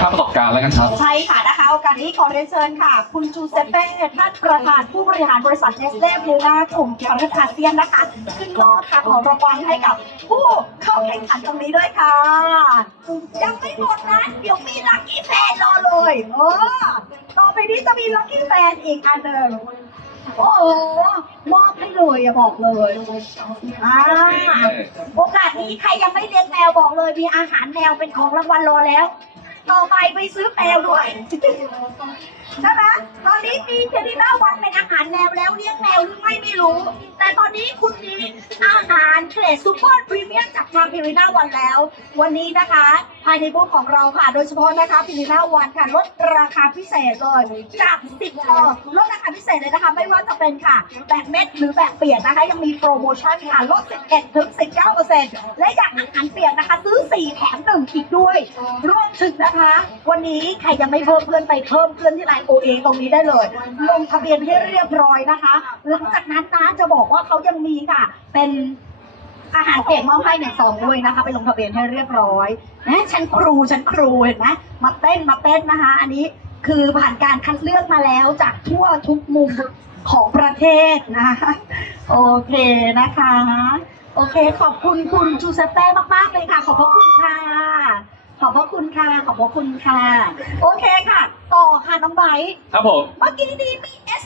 ภาพประสบการณ์แล้วกันครับ ใช่ค่ะนะคะโอกาสนี้ขอเรียนเชิญค่ะ คุณจูเซเป้ท่านประธานผู้บริหารบริษัทเนสเล่บูน่ากลุ่มประเทศอาเซียนนะคะ ขึ้นมอบค่ะของรางวัลให้กับผู้เข้าแข่งขันตรงนี้ด้วยค่ะ ยังไม่หมดนะเดี๋ยวมีลัคกี้แฟนรอเลยเออต่อไปนี้จะมีลัคกี้แฟนอีกอันหนึ่งโอ้โหมอบให้เลยอะบอกเลยอ่าโอกาสนี้ใครยังไม่เลี้ยงแมวบอกเลยมีอาหารแมวเป็นของรางวัลรอแล้ว ต่อไปไปซื้อแมวด้วยใช่ไหมตอนนี้มีเทดิน่าวันเป็นอาหารแมวแล้วเลี้ยงแมวหรือไม่ไม่รู้ แต่ตอนนี้คุณมีอาหารเกรดซูเปอร์พรีเมียมจากทางพิริน่าวันแล้ว วันนี้นะคะ ภายในบูธของเราค่ะ โดยเฉพาะนะคะพิริน่าวันค่ะลดราคาพิเศษเลยจาก 10เออลดราคาพิเศษเลยนะคะ ไม่ว่าจะเป็นค่ะแบบเม็ดหรือแบบเปียกนะคะ ยังมีโปรโมชั่นค่ะลด 11ถึง19และอย่างอาหารเปียกนะคะซื้อ 4แถม1อีกด้วย รวมถึงนะคะ วันนี้ใครยังไม่เพิ่มเพื่อนไปเพิ่มเพื่อนที่ไลน์โอเอตรงนี้ได้เลย ลงทะเบียนให้เรียบร้อยนะคะ หลังจากนั้นนะจะบอกว่าเขายังมีค่ะ เป็นอาหารเปียกมอบให้หนึ่งซองด้วยนะคะ ไปลงทะเบียนให้เรียบร้อยนะฉันครูฉันครูเห็นไหมมาเต้นมาเต้นนะคะ อันนี้คือผ่านการคัดเลือกมาแล้วจากทั่วทุกมุมของประเทศนะคะโอเคนะคะ โอเค ขอบคุณคุณจูเซเป้มากๆเลยค่ะ ขอบพระคุณค่ะ ขอบพระคุณค่ะ ขอบพระคุณค่ะ โอเคค่ะ ต่อค่ะน้องไบร์ทครับผม เมื่อกี้นี้มี S